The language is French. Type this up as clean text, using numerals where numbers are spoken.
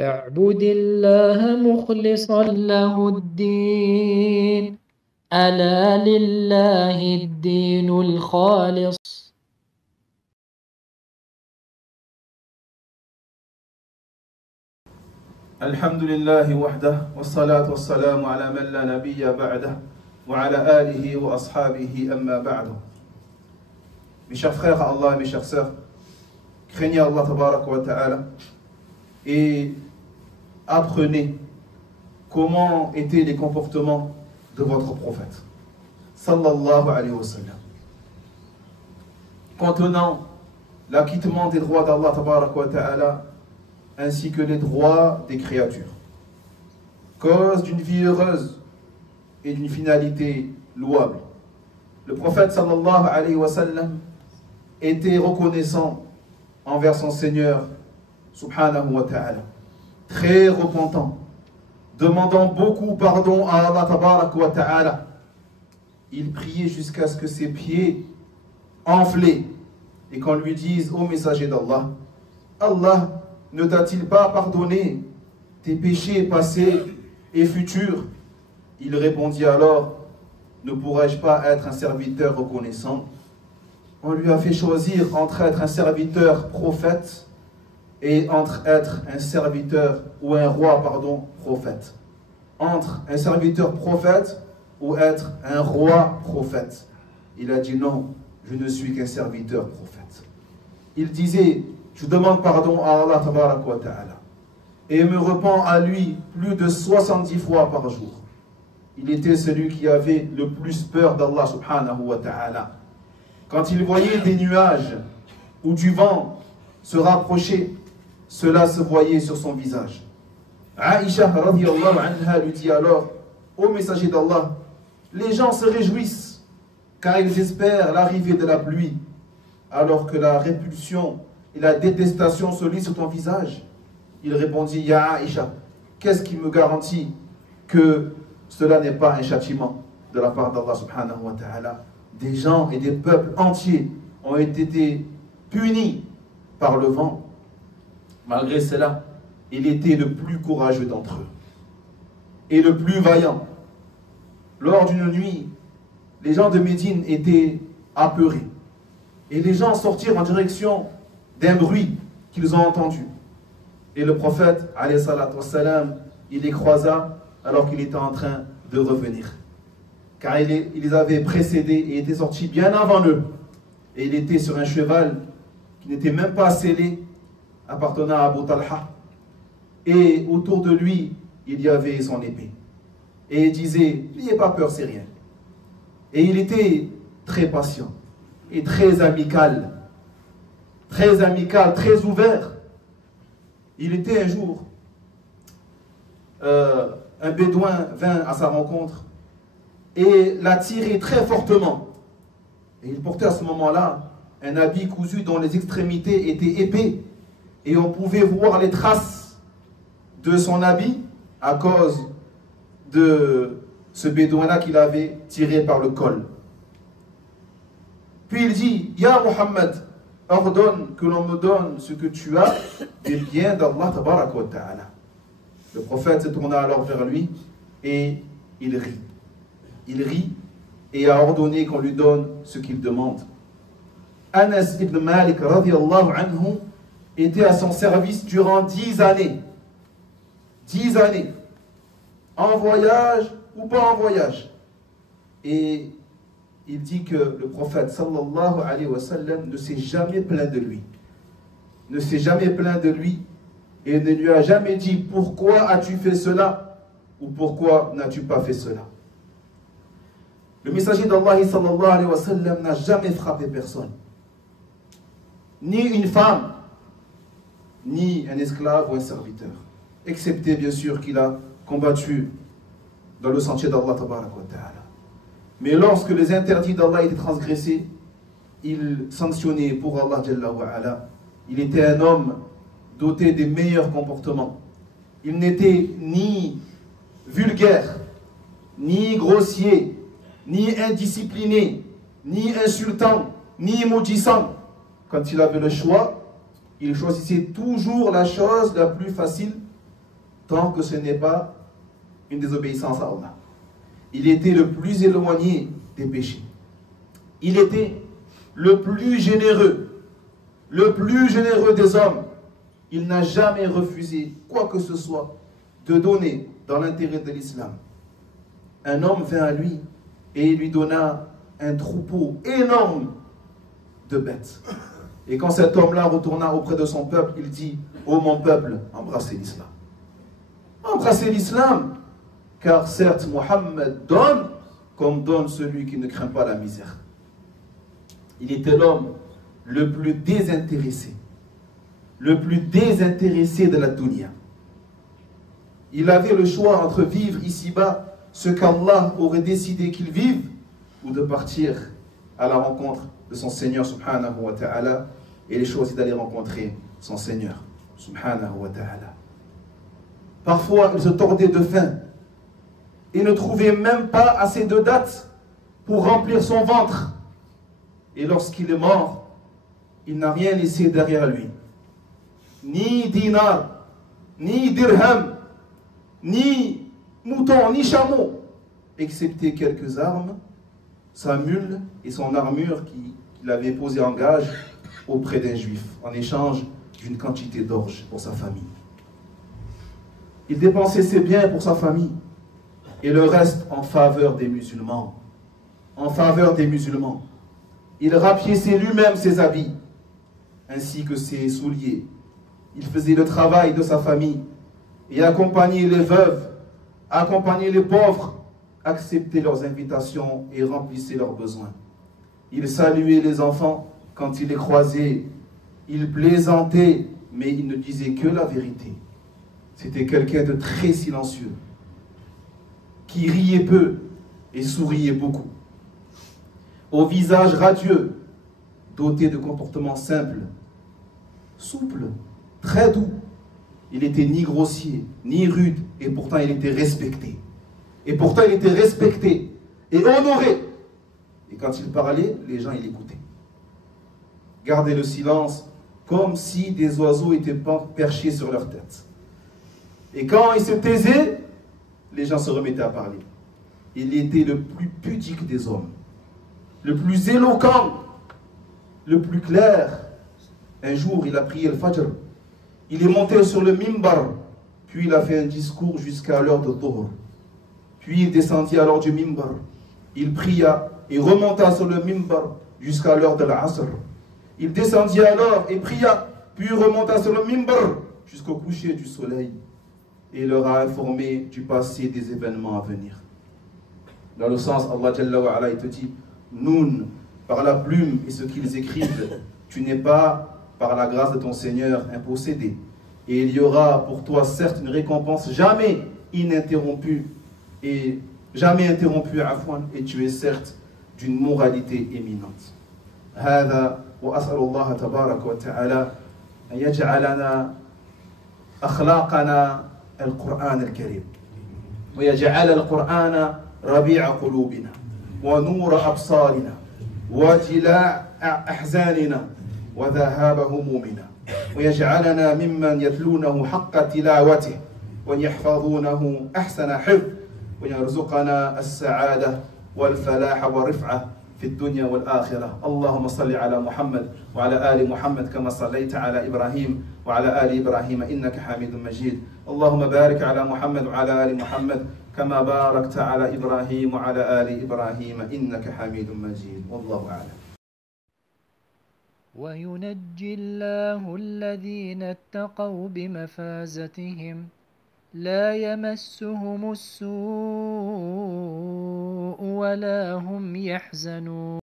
فاعبد الله مخلصا له الدين ألا لله الدين الخالص. الحمد لله وحده والصلاة والسلام على من لا نبي بعده وعلى آله وأصحابه أما بعد. Mes chers frères à Allah et mes chères sœurs, craignez Allah tabaraka wa ta'ala et apprenez comment étaient les comportements de votre prophète sallallahu alayhi wa sallam contenant l'acquittement des droits d'Allah tabaraka wa ta'ala ainsi que les droits des créatures, cause d'une vie heureuse et d'une finalité louable. Le prophète sallallahu alayhi wa sallam était reconnaissant envers son Seigneur subhanahu wa ta'ala, très repentant, demandant beaucoup pardon à Allah tabarak wa ta'ala. Il priait jusqu'à ce que ses pieds enflaient et qu'on lui dise: ô messager d'Allah, Allah ne t'a-t-il pas pardonné tes péchés passés et futurs? Il répondit alors: ne pourrais-je pas être un serviteur reconnaissant? On lui a fait choisir entre être un serviteur prophète et entre être un serviteur ou un roi, prophète. Entre un serviteur prophète ou être un roi prophète. Il a dit: non, je ne suis qu'un serviteur prophète. Il disait: je demande pardon à Allah tabaraka wa ta'ala et me repens à lui plus de 70 fois par jour. Il était celui qui avait le plus peur d'Allah subhanahu wa ta'ala. Quand il voyait des nuages ou du vent se rapprocher, cela se voyait sur son visage. Aïcha radhiyallahu anha lui dit alors: ô messager d'Allah, les gens se réjouissent car ils espèrent l'arrivée de la pluie, alors que la répulsion et la détestation se lisent sur ton visage. Il répondit: Ya Aïcha, qu'est-ce qui me garantit que cela n'est pas un châtiment de la part d'Allah subhanahu wa ta'ala? Des gens et des peuples entiers ont été punis par le vent. Malgré cela, il était le plus courageux d'entre eux et le plus vaillant. Lors d'une nuit, les gens de Médine étaient apeurés et les gens sortirent en direction d'un bruit qu'ils ont entendu. Et le prophète, alayhi salatu wassalam, il les croisa alors qu'il était en train de revenir. Car il les avait précédés et était sorti bien avant eux. Et il était sur un cheval qui n'était même pas scellé, appartenant à Abu Talha. Et autour de lui, il y avait son épée. Et il disait: n'ayez pas peur, c'est rien. Et il était très patient et très amical, très ouvert. Il était un jour, un bédouin vint à sa rencontre et l'a tiré très fortement. Et il portait à ce moment-là un habit cousu dont les extrémités étaient épais et on pouvait voir les traces de son habit à cause de ce bédouin-là qu'il avait tiré par le col. Puis il dit: Ya Muhammad, ordonne que l'on me donne ce que tu as des biens d'Allah tabaraka wa ta'ala. Le prophète se tourna alors vers lui et il rit. Il rit et a ordonné qu'on lui donne ce qu'il demande. Anas ibn Malik radhiyallahu anhu était à son service durant 10 années. 10 années. En voyage ou pas en voyage. Et il dit que le prophète sallallahu alayhi wa sallam ne s'est jamais plaint de lui. Ne s'est jamais plaint de lui et ne lui a jamais dit: pourquoi as-tu fait cela ou pourquoi n'as-tu pas fait cela. Le messager d'Allah sallallahu alayhi wa sallam n'a jamais frappé personne. Ni une femme, ni un esclave ou un serviteur. Excepté bien sûr qu'il a combattu dans le sentier d'Allah tabaraka wa ta'ala. Mais lorsque les interdits d'Allah étaient transgressés, il sanctionnait pour Allah jalla wa ala. Il était un homme doté des meilleurs comportements. Il n'était ni vulgaire, ni grossier, ni indiscipliné, ni insultant, ni maudissant. Quand il avait le choix, il choisissait toujours la chose la plus facile tant que ce n'est pas une désobéissance à Allah. Il était le plus éloigné des péchés. Il était le plus généreux des hommes. Il n'a jamais refusé quoi que ce soit de donner dans l'intérêt de l'islam. Un homme vint à lui et lui donna un troupeau énorme de bêtes. Et quand cet homme-là retourna auprès de son peuple, il dit: ô mon peuple, embrassez l'islam. Embrassez l'islam, car certes, Mohammed donne comme donne celui qui ne craint pas la misère. Il était l'homme le plus désintéressé de la dunya. Il avait le choix entre vivre ici-bas ce qu'Allah aurait décidé qu'il vive, ou de partir à la rencontre de son Seigneur subhanahu wa ta'ala, et il choisit d'aller rencontrer son Seigneur subhanahu wa ta'ala. Parfois il se tordait de faim et ne trouvait même pas assez de dattes pour remplir son ventre, et lorsqu'il est mort, il n'a rien laissé derrière lui, ni dinar, ni dirham, ni mouton, ni chameau, excepté quelques armes, sa mule et son armure qu'il avait posé en gage auprès d'un juif, en échange d'une quantité d'orge pour sa famille. Il dépensait ses biens pour sa famille et le reste en faveur des musulmans. Il rapiéçait lui-même ses habits ainsi que ses souliers. Il faisait le travail de sa famille et accompagnait les veuves, accompagnait les pauvres, acceptait leurs invitations et remplissait leurs besoins. Il saluait les enfants quand il les croisait. Il plaisantait, mais il ne disait que la vérité. C'était quelqu'un de très silencieux, qui riait peu et souriait beaucoup. Au visage radieux, doté de comportements simples, souples, très doux. Il n'était ni grossier, ni rude, et pourtant il était respecté. Et honoré. Et quand il parlait, les gens, ils l'écoutaient. Gardaient le silence, comme si des oiseaux étaient perchés sur leur tête. Et quand il se taisait, les gens se remettaient à parler. Il était le plus pudique des hommes, le plus éloquent, le plus clair. Un jour, il a prié le Fajr. Il est monté sur le mimbar, puis il a fait un discours jusqu'à l'heure de Dhuhr. Puis il descendit alors du mimbar. Il pria et remonta sur le mimbar jusqu'à l'heure de l'Asr. Il descendit alors et pria, puis remonta sur le mimbar jusqu'au coucher du soleil. Et il leur a informé du passé des événements à venir. Dans le sens, Allah Jalla wa Ala, il te dit: Noun, par la plume et ce qu'ils écrivent, tu n'es pas, par la grâce de ton Seigneur, impossédé. Et il y aura pour toi certes une récompense jamais ininterrompue, et tu es certes d'une moralité éminente. هذا وأسأل الله تبارك وتعالى أن يجعلنا أخلاقنا القرآن الكريم، ويجعل القرآن ربيع قلوبنا ونور أبصارنا وجلاء أحزاننا وذهاب همومنا، ويجعلنا ممن يتلونه حق تلاوته ويحفظونه أحسن حفظ، ويرزقنا السعادة والفلاح والرفعة في الدنيا والآخرة. اللهم صل على محمد وعلى آل محمد كما صليت على إبراهيم وعلى آل إبراهيم إنك حميد مجيد. اللهم بارك على محمد وعلى آل محمد كما باركت على إبراهيم وعلى آل إبراهيم إنك حميد مجيد. والله أعلم. وينجي الله الذين اتقوا بمفازتهم لا يمسهم السوء ولا هم يحزنون.